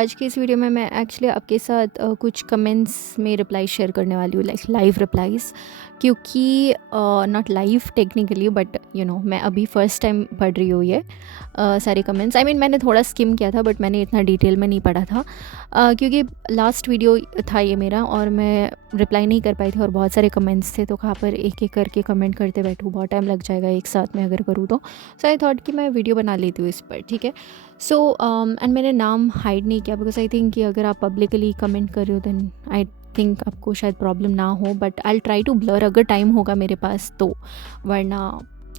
आज की इस वीडियो में मैं एक्चुअली आपके साथ कुछ कमेंट्स में रिप्लाई शेयर करने वाली हूँ, लाइक लाइव रिप्लाईज़, क्योंकि नॉट लाइव टेक्निकली बट मैं अभी फ़र्स्ट टाइम पढ़ रही हूँ ये सारे कमेंट्स। आई मीन मैंने थोड़ा स्किम किया था बट मैंने इतना डिटेल में नहीं पढ़ा था, क्योंकि लास्ट वीडियो था ये मेरा और मैं रिप्लाई नहीं कर पाई थी और बहुत सारे कमेंट्स थे, तो कहाँ पर एक एक करके कमेंट करते बैठूँ, बहुत टाइम लग जाएगा एक साथ में अगर करूँ तो। सो आई थॉट कि मैं वीडियो बना लेती हूँ इस पर, ठीक है। सो एंड मैंने नाम हाइड नहीं किया बिकॉज आई थिंक कि अगर आप पब्लिकली कमेंट कर रहे हो देन आई थिंक आपको शायद प्रॉब्लम ना हो, but I try to blur अगर टाइम होगा मेरे पास तो, वरना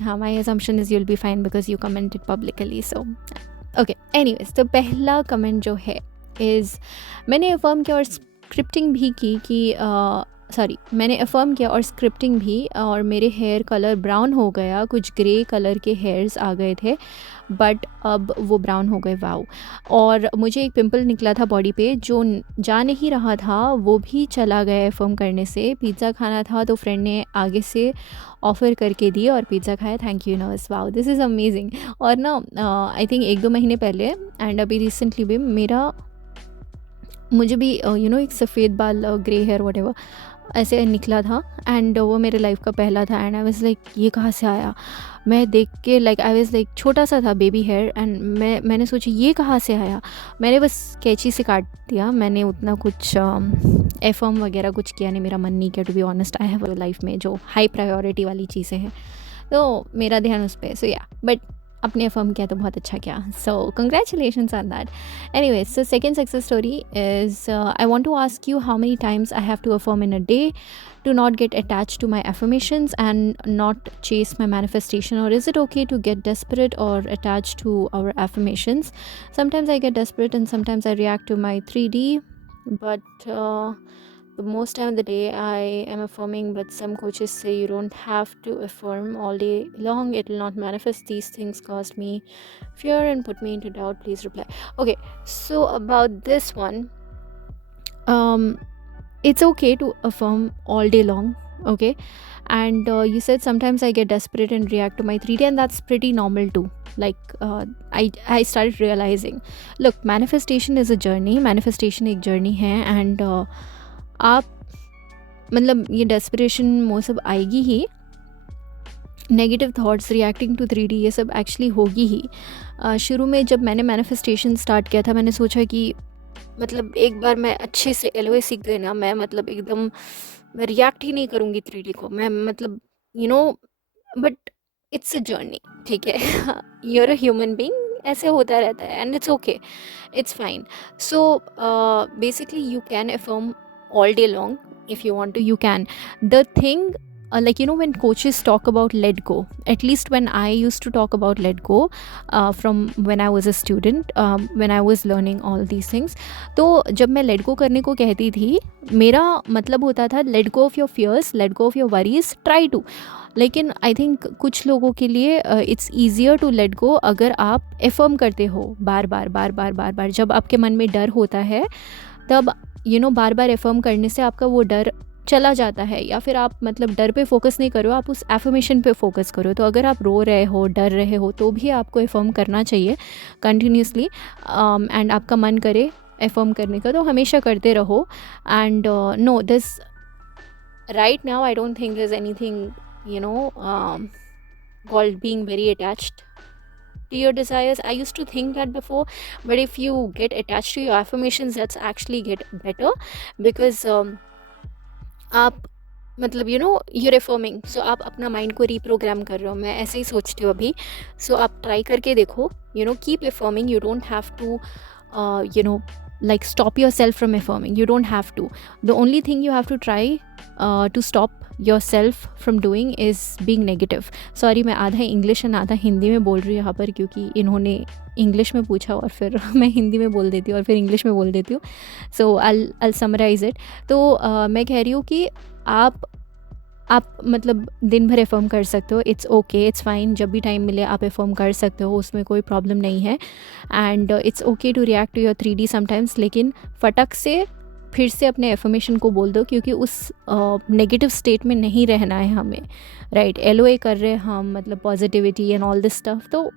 हाँ my assumption is you'll be fine because you commented publicly. So okay, anyways, तो पहला कमेंट जो है इज़, मैंने अफर्म किया और स्क्रिप्टिंग भी की कि मैंने अफर्म किया और स्क्रिप्टिंग भी, और मेरे हेयर कलर ब्राउन हो गया, कुछ ग्रे कलर के हेयर्स आ गए थे बट अब वो ब्राउन हो गए, वाओ। और मुझे एक पिंपल निकला था बॉडी पे जो जा नहीं रहा था, वो भी चला गया अफर्म करने से। पिज़्ज़ा खाना था तो फ्रेंड ने आगे से ऑफ़र करके दी और पिज़्ज़ा खाया, thank you universe, wow this is amazing. और ना आई थिंक 1-2 महीने पहले एंड अभी रिसेंटली भी मुझे भी एक सफ़ेद बाल, ग्रे हेयर वटेवर ऐसे निकला था एंड वो मेरे लाइफ का पहला था एंड आई वाज लाइक ये कहाँ से आया। मैं देख के लाइक आई वाज लाइक, छोटा सा था बेबी हेयर एंड मैंने सोचा ये कहाँ से आया। मैंने बस कैंची से काट दिया, मैंने उतना कुछ एफर्म वगैरह कुछ किया नहीं, मेरा मन नहीं किया to be honest. I have life में जो हाई प्रायोरिटी वाली चीज़ें हैं तो मेरा ध्यान उस पर, सो या, बट अपने अफर्म किया तो बहुत अच्छा किया, so congratulations on that. Anyways, so second success story is, I want to ask you how many times I have to affirm in a day to not get attached to my affirmations and not chase my manifestation, or is it okay to get desperate or attached to our affirmations? Sometimes I get desperate and sometimes I react to my 3D, but the most time of the day I am affirming, but some coaches say you don't have to affirm all day long, it will not manifest. These things caused me fear and put me into doubt. Please reply. Okay, so about this one, it's okay to affirm all day long, okay. And you said sometimes I get desperate and react to my 3D, and that's pretty normal too. Like I started realizing, look, manifestation is a journey, manifestation एक journey है, and आप मतलब ये desperation वो सब आएगी ही, negative thoughts, reacting to 3D, ये सब एक्चुअली होगी ही। शुरू में जब मैंने मैनिफेस्टेशन स्टार्ट किया था, मैंने सोचा कि मतलब एक बार मैं अच्छे से LOA सीख गई ना, मैं मतलब एकदम मैं रिएक्ट ही नहीं करूँगी 3D को, मैं मतलब बट इट्स अ जर्नी, ठीक है। You are a human being, ऐसे होता रहता है and it's okay, it's fine. So basically you can affirm all day long if you want to, you can. The thing, like when coaches talk about let go, at least when I used to talk about let go, from when I was a student, when I was learning all these things, तो जब मैं let go करने को कहती थी, मेरा मतलब होता था let go of your fears, let go of your worries, try to. लेकिन आई थिंक कुछ लोगों के लिए it's easier to let go अगर आप एफर्म करते हो बार बार बार बार बार बार। जब आपके मन में डर होता है तब बार बार एफर्म करने से आपका वो डर चला जाता है, या फिर आप मतलब डर पे फोकस नहीं करो, आप उस एफर्मेशन पे फोकस करो। तो अगर आप रो रहे हो, डर रहे हो, तो भी आपको एफर्म करना चाहिए कंटिन्यूसली, एंड आपका मन करे एफर्म करने का तो हमेशा करते रहो। And no, this right now I don't think is anything called being very attached to your desires. I used to think that before, but if you get attached to your affirmations, that's actually get better, because आप मतलब you're affirming, so आप अपना mind को reprogram कर रहे हो, मैं ऐसे ही सोचती हूँ अभी। सो आप ट्राई करके देखो, keep affirming, you don't have to like stop yourself from affirming, you don't have to. The only thing you have to try to stop yourself from doing is being negative. Sorry, मैं आधा English और आधा हिंदी में बोल रही हूँ यहाँ पर, क्योंकि इन्होंने इंग्लिश में पूछा और फिर मैं हिंदी में बोल देती हूँ और फिर इंग्लिश में बोल देती हूँ। सो I'll summarize it. तो मैं कह रही हूँ कि आप मतलब दिन भर एफर्म कर सकते हो, इट्स ओके, इट्स फाइन, जब भी टाइम मिले आप एफर्म कर सकते हो, उसमें कोई प्रॉब्लम नहीं है। And it's okay to react to your 3D sometimes, लेकिन फटक से फिर से अपने एफर्मेशन को बोल दो, क्योंकि उस नेगेटिव स्टेट में नहीं रहना है हमें, राइट। LOA कर रहे हैं हम, मतलब positivity and all this stuff, तो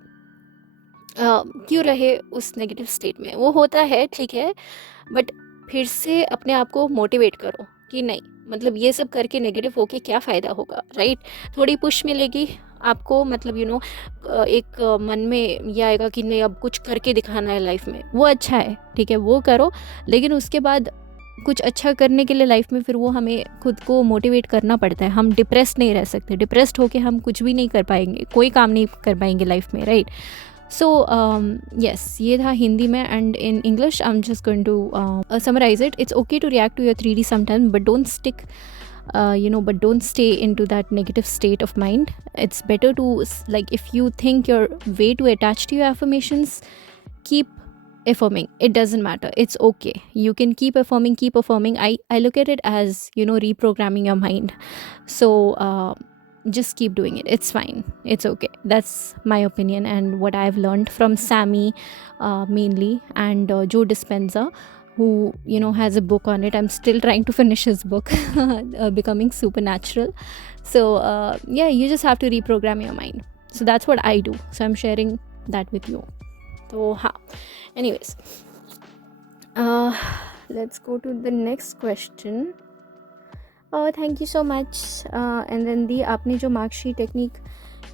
क्यों रहे उस नेगेटिव स्टेट में, वो होता है ठीक है, बट फिर से अपने आप को मोटिवेट करो कि नहीं, मतलब ये सब करके नेगेटिव होके क्या फ़ायदा होगा, राइट? थोड़ी पुश मिलेगी आपको, मतलब एक मन में ये आएगा कि नहीं अब कुछ करके दिखाना है लाइफ में, वो अच्छा है, ठीक है, वो करो। लेकिन उसके बाद कुछ अच्छा करने के लिए लाइफ में फिर वो हमें खुद को मोटिवेट करना पड़ता है। हम डिप्रेस्ड नहीं रह सकते, डिप्रेस्ड होके हम कुछ भी नहीं कर पाएंगे, कोई काम नहीं कर पाएंगे लाइफ में, राइट? सो यस, ये था हिंदी में, and in English I am just going to summarise it. It's okay to react to your 3D sometimes, but don't stick, but don't stay into that negative state of mind. It's better to, like, if you think you're way too attached to your affirmations, keep affirming. It doesn't matter, it's okay, you can keep affirming. I look at it as, reprogramming your mind. So just keep doing it, it's fine, it's okay. That's my opinion and what I've learned from Sammy, mainly, and Joe Dispenza, who has a book on it. I'm still trying to finish his book, Becoming Supernatural. So yeah, you just have to reprogram your mind. So that's what I do, so I'm sharing that with you. So anyways, let's go to the next question. Thank you so much. And then the, आपने जो marksheet technique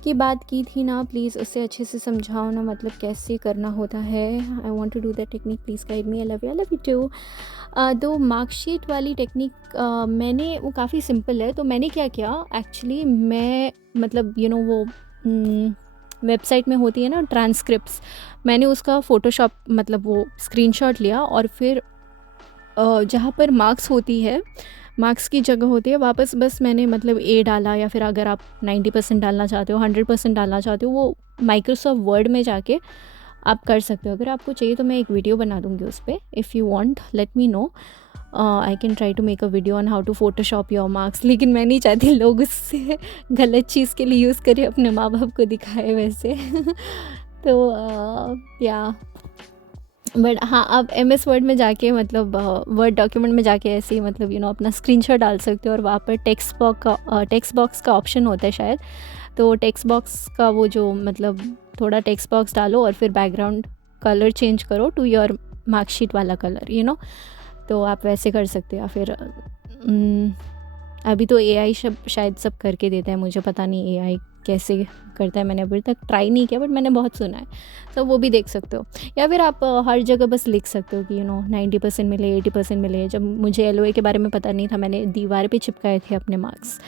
की बात की थी ना, please उससे अच्छे से समझाओ ना, मतलब कैसे करना होता है. I want to do that technique, please guide me. I love you too. तो मार्कशीट वाली टेक्निक मैंने, वो काफ़ी सिंपल है. तो मैंने क्या किया एक्चुअली, मैं मतलब वो वेबसाइट में होती है ना ट्रांसक्रिप्ट्स, मैंने उसका फ़ोटोशॉप मतलब वो स्क्रीनशॉट लिया, और फिर जहाँ पर मार्क्स होती है, मार्क्स की जगह होती है, वापस बस मैंने मतलब ए डाला, या फिर अगर आप 90% डालना चाहते हो, 100% डालना चाहते हो, वो माइक्रोसॉफ्ट वर्ड में जाके आप कर सकते हो. अगर आपको चाहिए तो मैं एक वीडियो बना दूँगी उस पर. If you want, let me know. I can try to make a video on how to photoshop your marks. लेकिन मैं नहीं चाहती लोग उससे गलत चीज़ के लिए यूज़ करें, अपने माँ बाप को दिखाए वैसे. तो या बट हाँ, आप MS वर्ड में जाके, मतलब वर्ड डॉक्यूमेंट में जाके ऐसे ही, मतलब अपना स्क्रीनशॉट डाल सकते हो, और वहाँ पर टेक्स्ट बॉक्स का ऑप्शन होता है शायद. तो टेक्स्ट बॉक्स का वो जो, मतलब थोड़ा टेक्स्ट बॉक्स डालो, और फिर बैकग्राउंड कलर चेंज करो टू योर मार्कशीट वाला कलर. तो आप वैसे कर सकते हो. या फिर अभी तो AI शायद सब करके देता है, मुझे पता नहीं AI कैसे करता है, मैंने अभी तक ट्राई नहीं किया, बट मैंने बहुत सुना है. तो वो भी देख सकते हो. या फिर आप हर जगह बस लिख सकते हो कि 90% मिले, 80% मिले. जब मुझे LOA के बारे में पता नहीं था, मैंने दीवार पे चिपकाए थे अपने मार्क्स.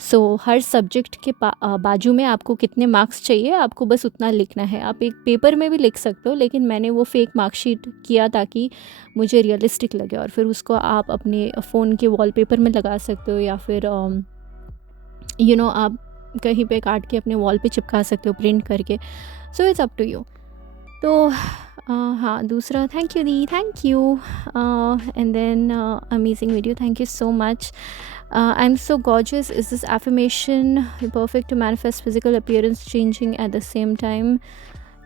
सो हर सब्जेक्ट के बाजू में आपको कितने मार्क्स चाहिए, आपको बस उतना लिखना है. आप एक पेपर में भी लिख सकते हो, लेकिन मैंने वो फेक मार्कशीट किया ताकि मुझे रियलिस्टिक लगे, और फिर उसको आप अपने फ़ोन के वॉलपेपर में लगा सकते हो, या फिर आप कहीं पे काट के अपने वॉल पे चिपका सकते हो प्रिंट करके. So it's up to you. तो हाँ, दूसरा, थैंक यू दी, thank you. And then amazing video, thank you so much. I'm so gorgeous. Is this affirmation perfect to manifest physical appearance changing at the same time?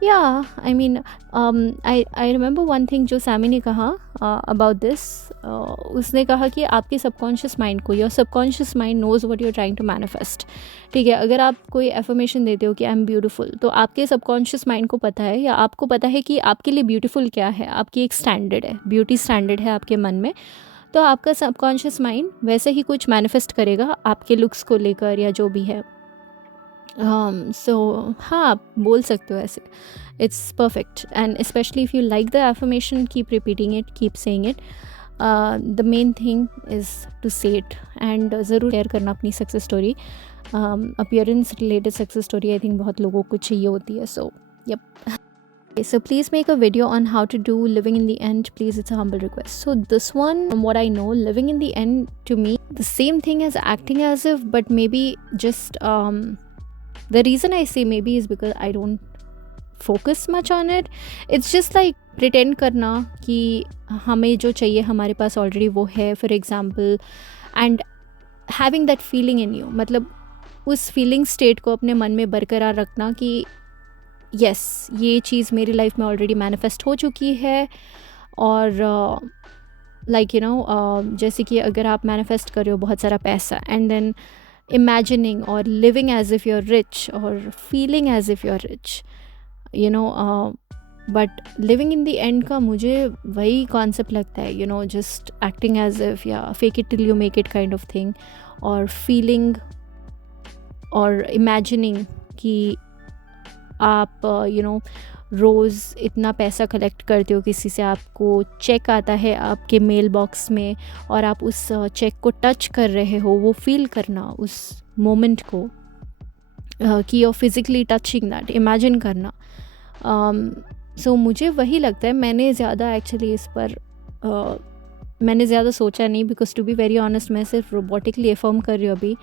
Yeah, I mean, I remember one thing जो Sammy ने कहा about this. उसने कहा कि आपके subconscious mind को, your subconscious mind knows what you are trying to manifest. ठीक है, अगर आप कोई एफर्मेशन देते हो कि आई एम ब्यूटीफुल, तो आपके सबकॉन्शियस माइंड को पता है, या आपको पता है कि आपके लिए ब्यूटीफुल क्या है. आपकी एक स्टैंडर्ड है, ब्यूटी स्टैंडर्ड है आपके मन में. तो आपका सबकॉन्शियस माइंड वैसे ही कुछ मैनिफेस्ट करेगा आपके लुक्स को लेकर, या जो भी है. सो हाँ, आप बोल सकते हो ऐसे. It's perfect, and specially if you like the affirmation, keep repeating it, keep saying it. The main thing is to say it. And ज़रूर शेयर करना अपनी success story, appearance related success story. I think बहुत लोगों को चाहिए होती है. So yup. So please make a video on how to do living in the end, please. It's a humble request. So this one, from what I know, living in the end, to me, the same thing as acting as if, but maybe just the reason I say maybe is because I don't focus much on it. It's just like pretend करना कि हमें जो चाहिए हमारे पास already वो है, for example, and having that feeling in you. मतलब उस feeling state को अपने मन में बरकरार रखना कि यस, ये चीज़ मेरी लाइफ में ऑलरेडी मैनिफेस्ट हो चुकी है. और जैसे कि अगर आप मैनिफेस्ट कर रहे हो बहुत सारा पैसा, एंड देन इमेजिनिंग और living as if you are rich, और feeling as if you are rich, but living in the end का मुझे वही कॉन्सेप्ट लगता है, जस्ट एक्टिंग एज इफ या fake it till you make it kind of thing, और feeling और imagining कि आप रोज़ इतना पैसा कलेक्ट करते हो किसी से, आपको चेक आता है आपके मेल बॉक्स में और आप उस चेक को टच कर रहे हो, वो फील करना उस मोमेंट को, कि you're physically touching that, imagine करना। सो मुझे वही लगता है। मैंने ज़्यादा एक्चुअली इस पर मैंने ज़्यादा सोचा नहीं, because to be very honest मैं सिर्फ रोबोटिकली अफर्म कर रही हूँ अभी।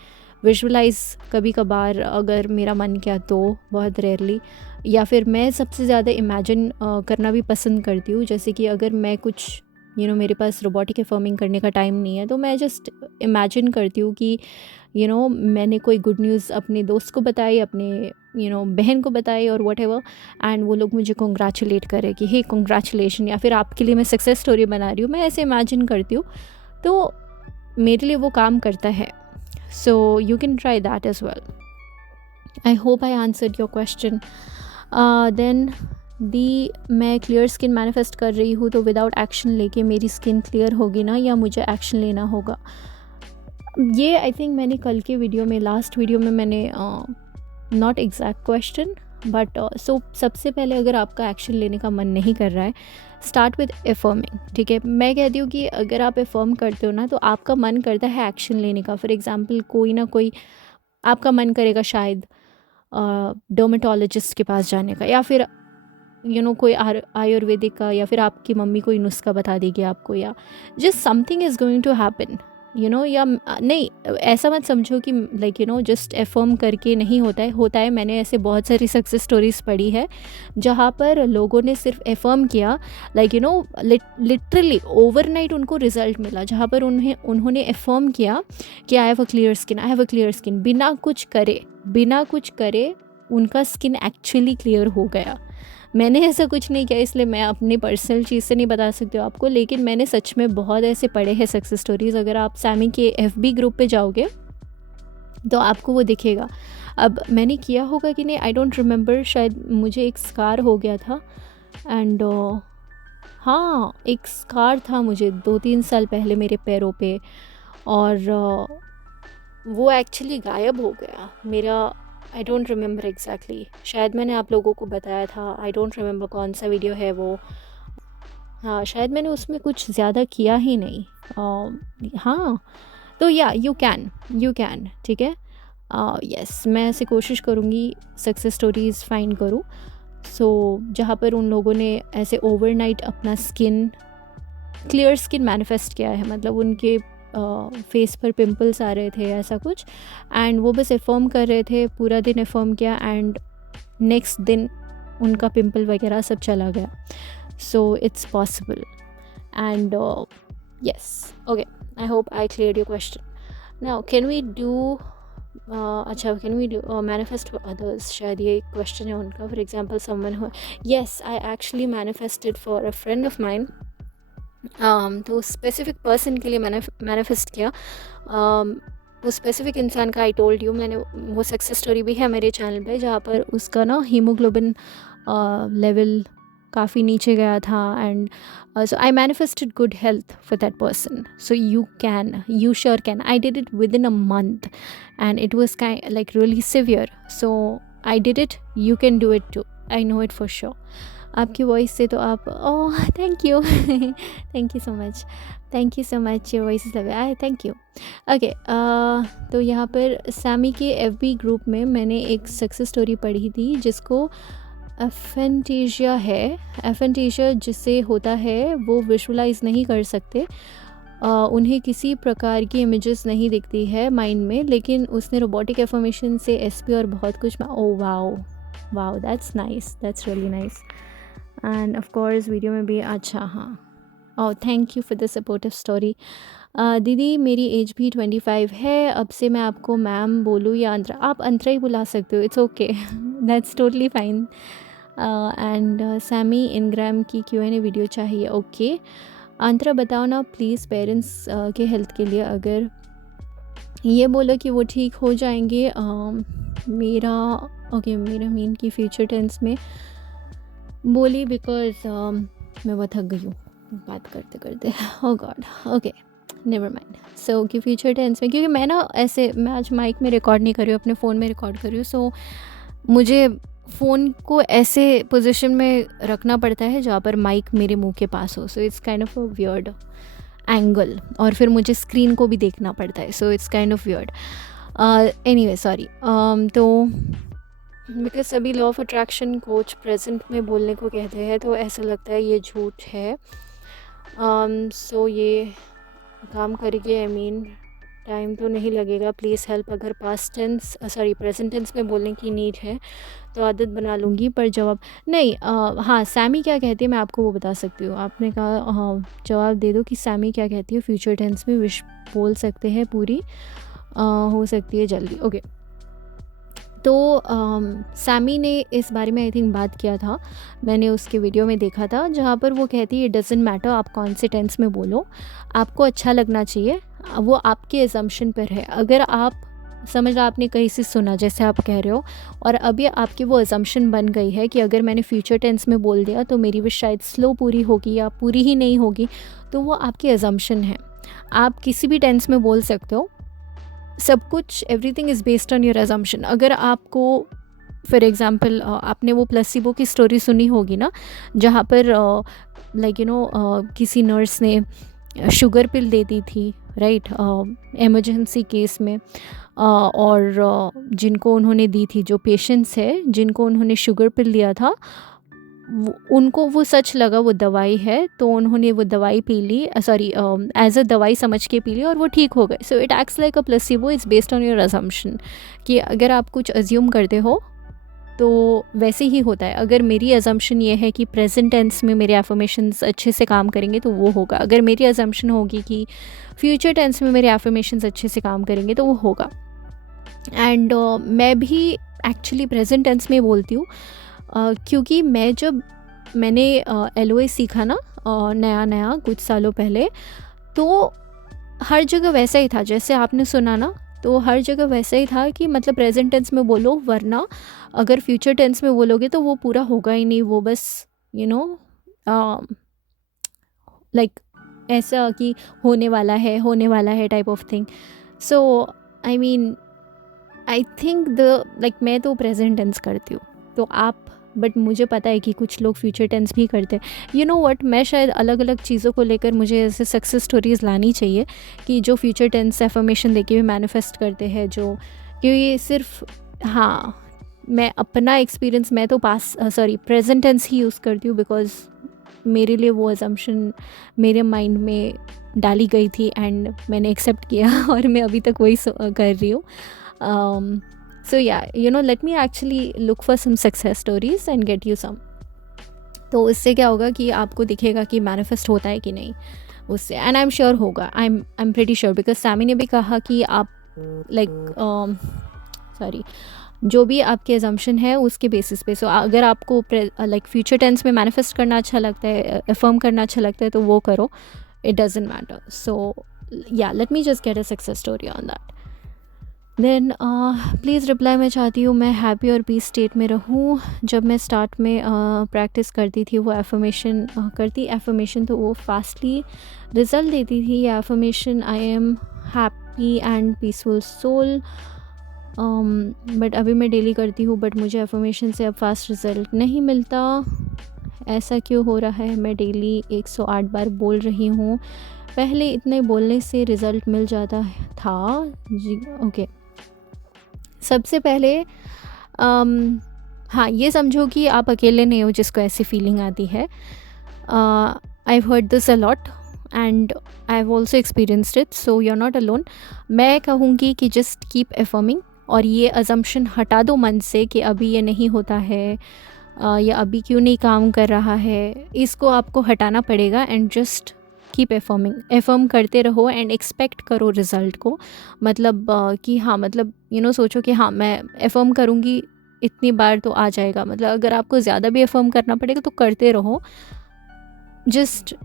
विजुअलाइज कभी कभार अगर मेरा मन किया तो, बहुत रेयरली, या फिर मैं सबसे ज़्यादा इमेजिन करना भी पसंद करती हूँ। जैसे कि अगर मैं कुछ मेरे पास रोबोटिक अफर्मिंग करने का टाइम नहीं है, तो मैं जस्ट इमेजिन करती हूँ कि मैंने कोई गुड न्यूज़ अपने दोस्त को बताई, अपने बहन को बताई और वट एवर, एंड वो लोग मुझे कॉन्ग्रेचुलेट करें कि हे कॉन्ग्रेचुलेशन, या फिर आपके लिए मैं सक्सेस स्टोरी बना रही हूँ। मैं ऐसे इमेजिन करती हूँ, तो मेरे लिए वो काम करता है। So you can try that as well. I hope I answered your question. Then मैं क्लियर स्किन मैनिफेस्ट कर रही हूँ, तो विदाउट एक्शन लेके मेरी स्किन क्लियर होगी ना, या मुझे एक्शन लेना होगा? ये आई थिंक मैंने कल के वीडियो में, लास्ट वीडियो में मैंने not exact question, but so सबसे पहले अगर आपका एक्शन लेने का मन नहीं कर रहा है, स्टार्ट विद एफर्मिंग, ठीक है। मैं कहती हूँ कि अगर आप एफर्म करते हो ना, तो आपका मन करता है एक्शन लेने का। फॉर एग्जांपल कोई ना कोई आपका मन करेगा शायद डर्मेटोलॉजिस्ट के पास जाने का, या फिर कोई आयुर्वेदिक का, या फिर आपकी मम्मी कोई नुस्खा बता देगी आपको, या just something is going to happen, या नहीं, ऐसा मत समझो कि लाइक जस्ट एफर्म करके नहीं होता है। मैंने ऐसे बहुत सारी सक्सेस स्टोरीज़ पढ़ी है जहाँ पर लोगों ने सिर्फ एफर्म किया, लाइक लिटरली ओवरनाइट उनको रिजल्ट मिला, जहाँ पर उन्होंने एफर्म किया कि I have a clear skin, I have a clear skin, बिना कुछ करे उनका स्किन एक्चुअली क्लियर हो गया। मैंने ऐसा कुछ नहीं किया, इसलिए मैं अपनी पर्सनल चीज़ से नहीं बता सकती हूँ आपको, लेकिन मैंने सच में बहुत ऐसे पढ़े हैं सक्सेस स्टोरीज़। अगर आप सैमी के एफबी ग्रुप पे जाओगे तो आपको वो दिखेगा। अब मैंने किया होगा कि नहीं, आई डोंट रिमेंबर, शायद मुझे एक स्कार हो गया था, एंड हाँ, एक स्कार था मुझे 2-3 साल पहले मेरे पैरों पे, और वो एक्चुअली गायब हो गया मेरा। आई डोंट रिमेंबर एग्जैक्टली, शायद मैंने आप लोगों को बताया था, आई डोंट रिमेंबर कौन सा वीडियो है वो। हाँ, शायद मैंने उसमें कुछ ज़्यादा किया ही नहीं। हाँ, तो या यू कैन, ठीक है। यस, मैं ऐसे कोशिश करूँगी सक्सेस स्टोरीज़ फाइंड करूँ, सो जहाँ पर उन लोगों ने ऐसे ओवरनाइट अपना क्लियर स्किन मैनिफेस्ट किया है, मतलब उनके फेस पर पिंपल्स आ रहे थे ऐसा कुछ, एंड वो बस एफर्म कर रहे थे, पूरा दिन एफर्म किया, एंड नेक्स्ट दिन उनका पिंपल वगैरह सब चला गया। So it's possible, and yes, okay, I hope I cleared your question. Now can we do manifest for others? शायद ये क्वेश्चन है उनका। फॉर एग्जाम्पल समवन हो, yes, I actually manifested for a friend of mine. तो specific person के लिए मैंने manifest किया। वो स्पेसिफिक इंसान का आई टोल्ड यू, मैंने वो सक्सेस स्टोरी भी है मेरे चैनल पे, जहाँ पर उसका ना हीमोग्लोबिन लेवल काफ़ी नीचे गया था, and so I manifested good health for that person. So you sure can. I did it within a month, and it was like really severe. So I did it, you can do it too. I know it for sure. आपकी voice से तो आप, oh thank you thank you so much, your voice is love, thank you. Okay, तो यहाँ पर Sami के FB group में मैंने एक सक्सेस स्टोरी पढ़ी थी, जिसको एफेंटेशिया है। एफेंटेशिया जिससे होता है वो विजुअलाइज नहीं कर सकते, उन्हें किसी प्रकार की इमेजेस नहीं दिखती है माइंड में, लेकिन उसने रोबोटिक एफर्मेशन से एसपी और बहुत कुछ, oh wow, that's nice, that's really nice. End of course video में भी, अच्छा हाँ, oh thank you for the supportive story. दीदी मेरी एज भी 25 है, अब से मैं आपको मैम बोलूँ या अंतरा? आप अंतरा ही बुला सकते हो, it's okay, that's totally fine. And Sammy Ingram की Q&A वीडियो चाहिए, ओके। अंतरा बताओ ना प्लीज़, पेरेंट्स के हेल्थ के लिए, अगर ये बोलो कि वो ठीक हो जाएंगे, मेरा मीन की फ्यूचर टेंस में बोली बिकॉज़ मैं बहुत थक गई हूँ बात करते-करते। Oh god! Okay, never mind. So कि फ्यूचर टेंस में, क्योंकि मैं आज माइक में रिकॉर्ड नहीं कर रही हूँ, अपने फ़ोन में रिकॉर्ड कर रही हूँ, सो मुझे फ़ोन को ऐसे पोज़ीशन में रखना पड़ता है जहाँ पर माइक मेरे मुँह के पास हो, so it's kind of a weird angle, और फिर मुझे स्क्रीन को भी देखना पड़ता है, so it's kind of weird. Anyway sorry. तो बिकॉज सभी law of attraction coach present में बोलने को कहते हैं, तो ऐसा लगता है ये झूठ है। सो ये काम करेगी, आई मीन टाइम तो नहीं लगेगा, प्लीज़ हेल्प। अगर पास्ट टेंस प्रेजेंट टेंस में बोलने की नीड है तो आदत बना लूँगी, पर जवाब नहीं। हाँ, सैमी क्या कहती है मैं आपको वो बता सकती हूँ। आपने कहा हाँ, जवाब दे दो कि सैमी क्या कहती है। फ्यूचर टेंस में विश बोल सकते हैं पूरी हो सकती है जल्दी। ओके, तो सैमी ने इस बारे में आई थिंक बात किया था, मैंने उसके वीडियो में देखा था, जहाँ पर वो कहती है इट डजेंट मैटर आप कौन से टेंस में बोलो, आपको अच्छा लगना चाहिए, वो आपके एजम्पशन पर है। अगर आप समझ लो आपने कहीं से सुना जैसे आप कह रहे हो, और अभी आपकी वो एजम्पशन बन गई है कि अगर मैंने फ्यूचर टेंस में बोल दिया तो मेरी विश शायद स्लो पूरी होगी या पूरी ही नहीं होगी, तो वो आपकी एजम्पशन है। आप किसी भी टेंस में बोल सकते हो, सब कुछ, everything is based on your assumption. अगर आपको फॉर एग्ज़ाम्पल आपने वो प्लेसिबो की स्टोरी सुनी होगी ना, जहाँ पर लाइक किसी नर्स ने शुगर पिल दे दी थी, राइट, इमरजेंसी केस में, और जिनको उन्होंने दी थी, जो पेशेंट्स है जिनको उन्होंने शुगर पिल दिया था, उनको वो सच लगा वो दवाई है, तो उन्होंने वो दवाई पी ली, एज अ दवाई समझ के पी ली, और वो ठीक हो गए। So it acts like a placebo, it's based on your assumption, कि अगर आप कुछ अज्यूम करते हो तो वैसे ही होता है। अगर मेरी अजम्पशन ये है कि प्रेजेंट टेंस में मेरे एफर्मेशंस अच्छे से काम करेंगे तो वो होगा। अगर मेरी अजम्पशन होगी कि फ्यूचर टेंस में मेरे एफर्मेशंस अच्छे से काम करेंगे तो वो होगा। एंड मैं भी एक्चुअली प्रेजेंट टेंस में बोलती हूँ, क्योंकि मैंने LOA सीखा ना नया कुछ सालों पहले, तो हर जगह वैसा ही था जैसे आपने सुना ना, तो हर जगह वैसा ही था कि मतलब प्रेजेंट टेंस में बोलो, वरना अगर फ्यूचर टेंस में बोलोगे तो वो पूरा होगा ही नहीं, वो बस लाइक ऐसा कि होने वाला है type of thing. So I mean I think मैं तो प्रेजेंट टेंस करती हूँ, तो आप, बट मुझे पता है कि कुछ लोग फ्यूचर टेंस भी करते हैं। यू नो व्हाट, मैं शायद अलग अलग चीज़ों को लेकर मुझे ऐसे सक्सेस स्टोरीज़ लानी चाहिए कि जो फ्यूचर टेंस एफर्मेशन देके भी मैनिफेस्ट करते हैं, जो क्योंकि सिर्फ, हाँ, मैं अपना एक्सपीरियंस, मैं तो प्रेजेंट टेंस ही यूज़ करती हूँ, बिकॉज मेरे लिए वो अजम्पशन मेरे माइंड में डाली गई थी एंड मैंने एक्सेप्ट किया और मैं अभी तक वही कर रही हूँ। So yeah, let me actually look for some success stories and get you some. तो इससे क्या होगा कि आपको दिखेगा कि मैनिफेस्ट होता है कि नहीं उससे, एंड आई एम श्योर होगा, I am pretty sure, because Sammy ने भी कहा कि आप जो भी आपके एजम्पशन है उसके बेसिस पे, सो अगर आपको फ्यूचर टेंस में मैनिफेस्ट करना अच्छा लगता है, अफर्म करना अच्छा लगता है, तो वो करो, it doesn't matter. So yeah let me just get a success story on that. Then please reply मैं चाहती हूँ मैं हैप्पी और पीस स्टेट में रहूँ। जब मैं स्टार्ट में प्रैक्टिस करती थी वो एफर्मेशन तो वो फास्टली रिज़ल्ट देती थी। ये affirmation, I am happy and peaceful soul, but अभी मैं डेली करती हूँ, बट मुझे एफर्मेशन से अब फास्ट रिज़ल्ट नहीं मिलता। ऐसा क्यों हो रहा है? मैं डेली 108 बार बोल रही हूँ, पहले इतने बोलने से रिज़ल्ट मिल जाता था जी। ओके, सबसे पहले हाँ, ये समझो कि आप अकेले नहीं हो जिसको ऐसी फीलिंग आती है। I have heard this a lot and I have also experienced it, so you are not alone. मैं कहूँगी कि जस्ट कीप एफर्मिंग, और ये अजम्पशन हटा दो मन से कि अभी ये नहीं होता है या अभी क्यों नहीं काम कर रहा है, इसको आपको हटाना पड़ेगा एंड जस्ट कीप एफर्म करते रहो एंड एक्सपेक्ट करो रिज़ल्ट को। मतलब कि हाँ, मतलब सोचो कि हाँ, मैं एफर्म करूँगी इतनी बार तो आ जाएगा। मतलब अगर आपको ज़्यादा भी एफर्म करना पड़ेगा तो करते रहो, just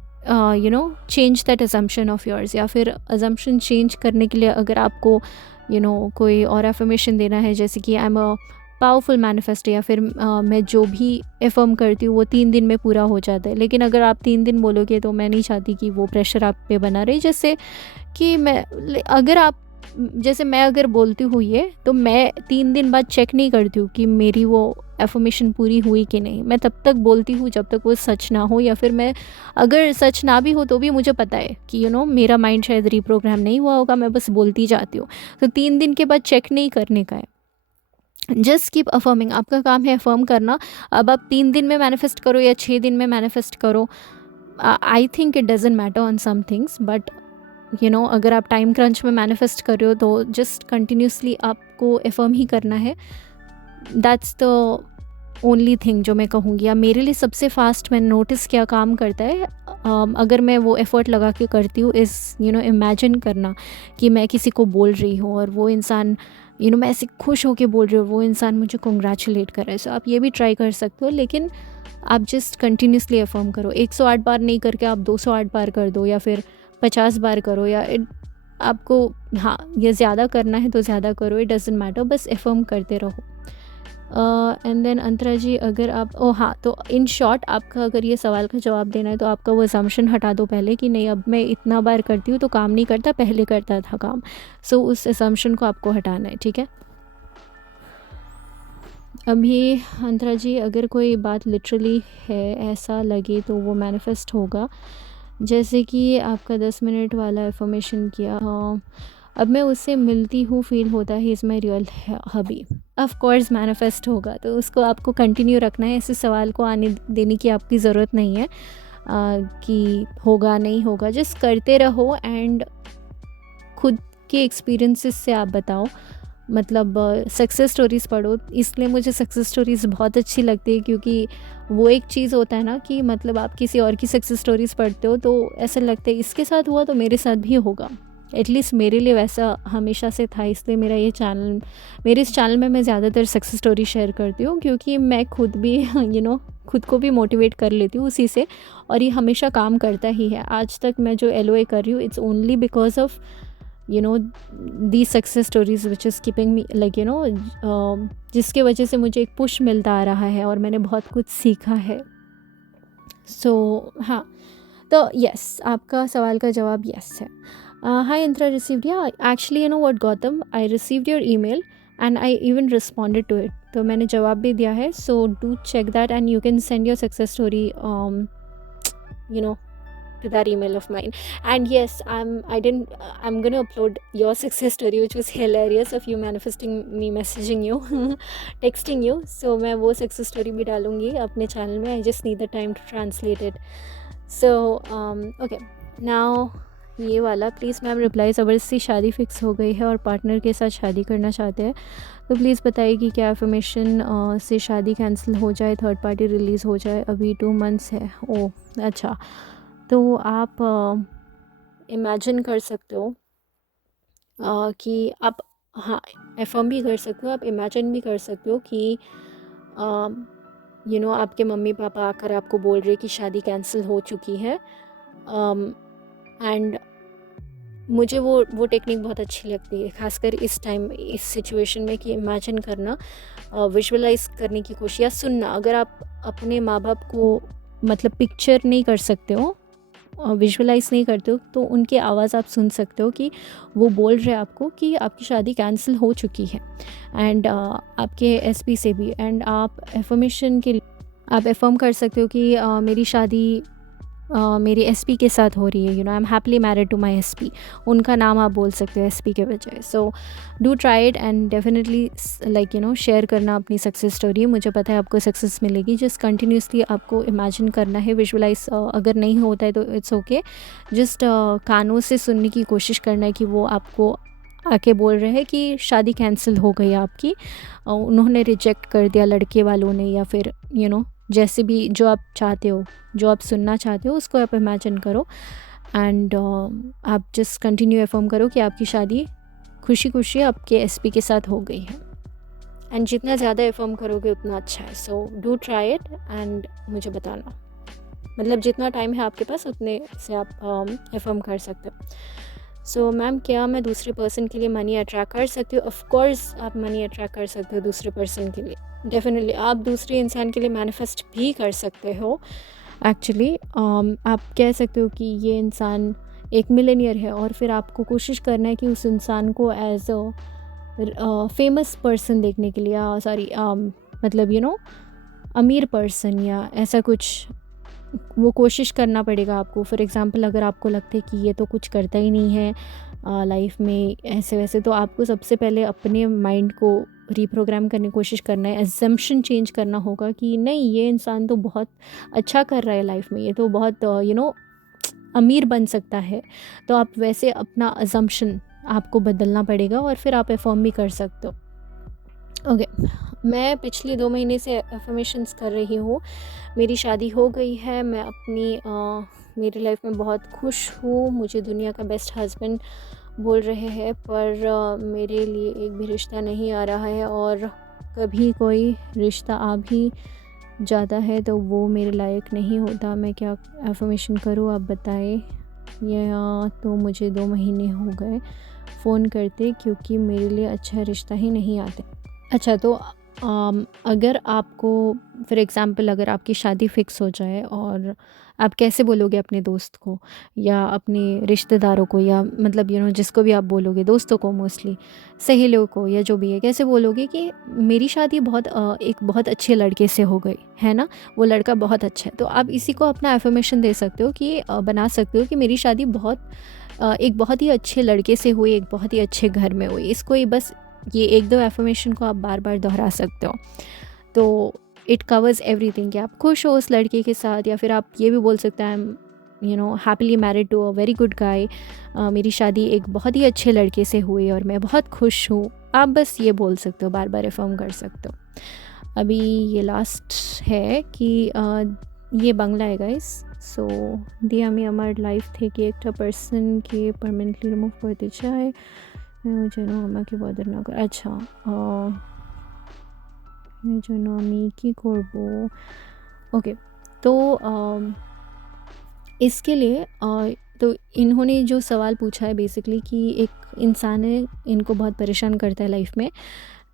change that assumption of yours. या फिर अजम्पशन चेंज करने के लिए अगर आपको कोई और एफर्मेशन देना है, जैसे कि I am a powerful manifest है, या फिर मैं जो भी एफर्म करती हूँ वो 3 दिन में पूरा हो जाता है। लेकिन अगर आप 3 दिन बोलोगे तो मैं नहीं चाहती कि वो प्रेशर आप पे बना रहे, जैसे कि अगर आप जैसे मैं अगर बोलती हूँ ये, तो मैं 3 दिन बाद चेक नहीं करती हूँ कि मेरी वो एफर्मेशन पूरी हुई कि नहीं। मैं तब तक बोलती हूँ जब तक वो सच ना हो, या फिर मैं अगर सच ना भी हो तो भी मुझे पता है कि मेरा माइंड शायद रीप्रोग्राम नहीं हुआ होगा, मैं बस बोलती जाती हूँ। तो 3 दिन के बाद चेक नहीं करने का है, जस्ट कीप अफर्मिंग। आपका काम है अफर्म करना। अब आप 3 दिन में मैनिफेस्ट करो या 6 दिन में मैनिफेस्ट करो, I think it doesn't matter on some things, but अगर आप टाइम क्रंच में मैनिफेस्ट कर रहे हो तो जस्ट कंटिन्यूसली आपको अफर्म ही करना है। दैट्स द ओनली थिंग जो मैं कहूँगी। या मेरे लिए सबसे फास्ट मैंने नोटिस क्या काम करता है, अगर मैं वो एफ़र्ट लगा के करती हूँ, इज़ इमेजिन करना कि मैं किसी को बोल रही हूँ और वो इंसान मैं ऐसे खुश होके बोल रही हूँ, वो इंसान मुझे कॉन्ग्रेचुलेट कर रहा है। सो आप ये भी ट्राई कर सकते हो, लेकिन आप जस्ट कंटिन्यूसली अफर्म करो। 108 बार नहीं करके आप 208 बार कर दो, या फिर 50 बार करो, या आपको ये ज़्यादा करना है तो ज़्यादा करो, इट डजेंट मैटर, बस अफर्म करते रहो। एंड देन अंतरा जी, अगर आप तो इन शॉर्ट आपका अगर ये सवाल का जवाब देना है तो आपका वो असम्पशन हटा दो पहले कि नहीं, अब मैं इतना बार करती हूँ तो काम नहीं करता, पहले करता था काम। सो उस असम्पशन को आपको हटाना है, ठीक है। अभी अंतरा जी, अगर कोई बात लिटरली है, ऐसा लगे तो वो मैनिफेस्ट होगा। जैसे कि आपका 10 मिनट वाला इन्फॉर्मेशन किया, अब मैं उससे मिलती हूँ, फील होता है is my real hubby, of course manifest होगा। तो उसको आपको कंटिन्यू रखना है, ऐसे सवाल को आने देने की आपकी ज़रूरत नहीं है कि होगा नहीं होगा, जस्ट करते रहो एंड खुद के एक्सपीरियंसेस से आप बताओ। मतलब सक्सेस स्टोरीज़ पढ़ो, इसलिए मुझे सक्सेस स्टोरीज़ बहुत अच्छी लगती है, क्योंकि वो एक चीज़ होता है ना कि मतलब आप किसी और की सक्सेस स्टोरीज़ पढ़ते हो तो ऐसा लगता है इसके साथ हुआ तो मेरे साथ भी होगा। एटलीस्ट मेरे लिए वैसा हमेशा से था, इसलिए मेरे इस चैनल में मैं ज़्यादातर सक्सेस स्टोरी शेयर करती हूँ, क्योंकि मैं खुद भी खुद को भी मोटिवेट कर लेती हूँ उसी से, और ये हमेशा काम करता ही है। आज तक मैं जो LOA कर रही हूँ, it's only because of these success stories which is keeping me like जिसके वजह से मुझे एक पुश मिलता आ रहा है और मैंने बहुत कुछ सीखा है। हाँ, तो यस, आपका सवाल का जवाब यस है। Hi Intra, received, yeah, actually you know what Gautam, I received your email and I even responded to it, तो मैंने जवाब भी दिया है, so do check that and you can send your success story to that email of mine. And yes, I'm going to upload your success story which was hilarious of you manifesting me messaging you texting you, so मैं वो success story भी डालूंगी अपने channel में। I just need the time to translate it. So okay, now ये वाला, please ma'am reply, ज़बरदस्ती शादी फिक्स हो गई है और पार्टनर के साथ शादी करना चाहते हैं, तो प्लीज़ बताइए कि क्या इन्फॉर्मेशन से शादी कैंसिल हो जाए, थर्ड पार्टी रिलीज़ हो जाए, अभी 2 months है। ओह अच्छा, तो आप इमेजिन कर सकते हो कि आप एफर्म भी कर सकते हो, आप इमेजिन भी कर सकते हो कि आपके मम्मी पापा आकर आपको बोल रहे कि शादी कैंसिल हो चुकी है। एंड मुझे वो टेक्निक बहुत अच्छी लगती है, खासकर इस टाइम, इस सिचुएशन में, कि इमेजिन करना, विजुअलाइज करने की कोशिश, या सुनना। अगर आप अपने माँ बाप को मतलब पिक्चर नहीं कर सकते हो, विजुअलाइज नहीं करते हो, तो उनकी आवाज़ आप सुन सकते हो कि वो बोल रहे हैं आपको कि आपकी शादी कैंसिल हो चुकी है, एंड आपके SP से भी। एंड आप एफर्मेशन के आप एफर्म कर सकते हो कि मेरी शादी मेरी SP के साथ हो रही है, I am happily married to my SP, उनका नाम आप बोल सकते हो SP के बजाय। So do try it and definitely share करना अपनी सक्सेस स्टोरी। मुझे पता है आपको सक्सेस मिलेगी, जस्ट कंटिन्यूसली आपको इमेजिन करना है, विजुअलाइज अगर नहीं होता है तो इट्स ओके, जस्ट कानों से सुनने की कोशिश करना है कि वो आपको आके बोल रहे हैं कि शादी कैंसिल हो गई आपकी, उन्होंने रिजेक्ट कर दिया लड़के वालों ने, या फिर जैसे भी जो आप चाहते हो, जो आप सुनना चाहते हो, उसको आप इमेजिन करो। एंड आप जस्ट कंटिन्यू अफर्म करो कि आपकी शादी खुशी खुशी आपके SP के साथ हो गई है। एंड जितना ज़्यादा अफर्म करोगे उतना अच्छा है। So do try it and मुझे बताना, मतलब जितना टाइम है आपके पास उतने से आप अफर्म कर सकते हो। सो मैम, क्या मैं दूसरे पर्सन के लिए मनी अट्रैक्ट कर सकती हूँ? ऑफ़ कोर्स आप मनी अट्रैक्ट कर सकते हो दूसरे पर्सन के लिए। डेफ़िनेटली आप दूसरे इंसान के लिए मैनिफेस्ट भी कर सकते हो। एक्चुअली आप कह सकते हो कि ये इंसान एक मिलियनेयर है, और फिर आपको कोशिश करना है कि उस इंसान को एज़ फेमस पर्सन देखने के लिए, सॉरी, मतलब अमीर पर्सन या ऐसा कुछ, वो कोशिश करना पड़ेगा आपको। फॉर एग्ज़ाम्पल, अगर आपको लगता है कि ये तो कुछ करता ही नहीं है लाइफ में ऐसे वैसे, तो आपको सबसे पहले अपने माइंड को रिप्रोग्राम करने की कोशिश करना है। एजम्पशन चेंज करना होगा कि नहीं, ये इंसान तो बहुत अच्छा कर रहा है लाइफ में, ये तो बहुत अमीर बन सकता है। तो आप वैसे अपना अजम्पशन आपको बदलना पड़ेगा, और फिर आप अफर्म भी कर सकते हो। ओके, मैं पिछले 2 महीने से अफ़र्मेशंस कर रही हूँ। मेरी शादी हो गई है, मैं अपनी मेरी लाइफ में बहुत खुश हूँ, मुझे दुनिया का बेस्ट हस्बैंड बोल रहे हैं, पर मेरे लिए एक भी रिश्ता नहीं आ रहा है, और कभी कोई रिश्ता आ भी जाता है तो वो मेरे लायक नहीं होता। मैं क्या अफ़र्मेशन करूँ, आप बताएं। या तो मुझे 2 महीने हो गए फ़ोन करते, क्योंकि मेरे लिए अच्छा रिश्ता ही नहीं आता। अच्छा, तो अगर आपको, फॉर एग्ज़ाम्पल, अगर आपकी शादी फ़िक्स हो जाए, और आप कैसे बोलोगे अपने दोस्त को या अपने रिश्तेदारों को, या मतलब जिसको भी आप बोलोगे, दोस्तों को मोस्टली, सहेलियों को, या जो भी है, कैसे बोलोगे कि मेरी शादी एक बहुत अच्छे लड़के से हो गई है ना, वो लड़का बहुत अच्छा है। तो आप इसी को अपना एफर्मेशन दे सकते हो कि बना सकते हो कि मेरी शादी एक बहुत ही अच्छे लड़के से हुई, एक बहुत ही अच्छे घर में हुई। इसको ही बस, ये 1-2 एफर्मेशन को आप बार बार दोहरा सकते हो, तो इट कवर्स एवरीथिंग कि आप खुश हो उस लड़के के साथ। या फिर आप ये भी बोल सकते हैं, I am happily married to a very good guy. मेरी शादी एक बहुत ही अच्छे लड़के से हुई और मैं बहुत खुश हूँ। आप बस ये बोल सकते हो, बार बार एफर्म कर सकते हो। अभी ये लास्ट है कि ये বাংলা है गाइस। সো দিয়ে আমি আমার লাইফ থেকে একটা পার্সনকে পার্মানেন্টলি রিমুভ করতে চাই, যেন আমাকে বদর না করে। আচ্ছা, এর জন্য আমি কি করব? ओके, तो इसके लिए तो इन्होंने जो सवाल पूछा है बेसिकली कि एक इंसान है, इनको बहुत परेशान करता है लाइफ में,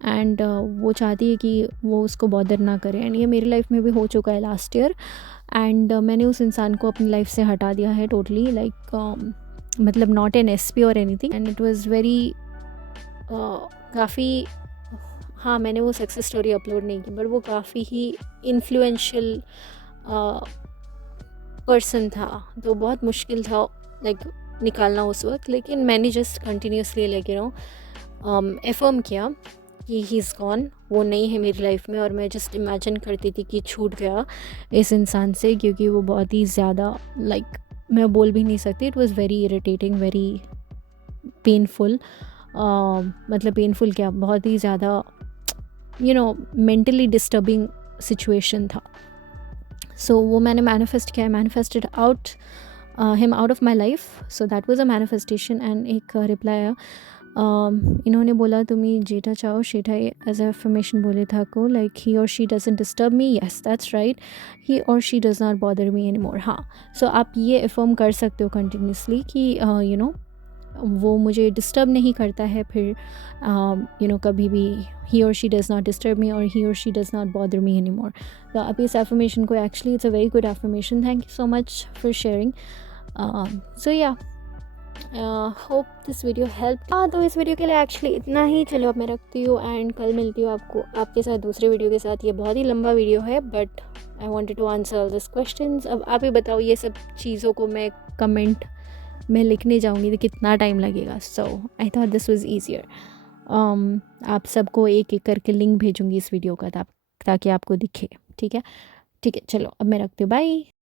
एंड वो चाहती है कि वो उसको बॉदर ना करे। एंड ये मेरी लाइफ में भी हो चुका है लास्ट ईयर, एंड मैंने उस इंसान को अपनी लाइफ से हटा दिया है टोटली, लाइक मतलब नॉट एन एसपी और anything, and it was very काफ़ी, हाँ, मैंने वो सक्सेस स्टोरी अपलोड नहीं की, बट वो काफ़ी ही इन्फ्लुएंशियल पर्सन था, तो बहुत मुश्किल था लाइक निकालना उस वक्त। लेकिन मैंने जस्ट कंटिन्यूसली एफर्म किया कि ही इज़ गॉन, वो नहीं है मेरी लाइफ में। और मैं जस्ट इमेजिन करती थी कि छूट गया इस इंसान से, क्योंकि वो बहुत ही ज़्यादा लाइक, मैं बोल भी नहीं सकती, it was very irritating, very painful. मतलब पेनफुल क्या, बहुत ही ज़्यादा मेंटली डिस्टर्बिंग सिचुएशन था। सो वो मैंने मैनिफेस्ट किया, manifested out him out of my life. So that was a manifestation. And एक रिप्लाई आया, इन्होंने बोला तुम्हें जेठा चाहो शेठा एज एफर्मेशन बोले था को, like he or she doesn't disturb me. Yes, that's right, he or she does not bother me any more. हाँ, सो आप ये एफर्म कर सकते हो कंटिन्यूसली कि वो मुझे डिस्टर्ब नहीं करता है फिर कभी भी। He or she does not disturb me, और he or she does not bother me any more. तो आप इस एफर्मेशन को, actually it's a very good affirmation, thank you so much for sharing. So yeah, hope this video help. तो इस video के लिए actually इतना ही। चलो अब मैं रखती हूँ, एंड कल मिलती हूँ आपके साथ दूसरे वीडियो के साथ। ये बहुत ही लंबा वीडियो है, but I wanted to answer all this questions. अब आप ही बताओ, ये सब चीज़ों को मैं कमेंट में लिखने जाऊँगी तो कितना टाइम लगेगा। So I thought this was easier. आप सबको एक एक करके लिंक भेजूँगी इस वीडियो का, ताकि आपको दिखे। ठीक है, ठीक है, चलो अब मैं रखती हूँ, बाय।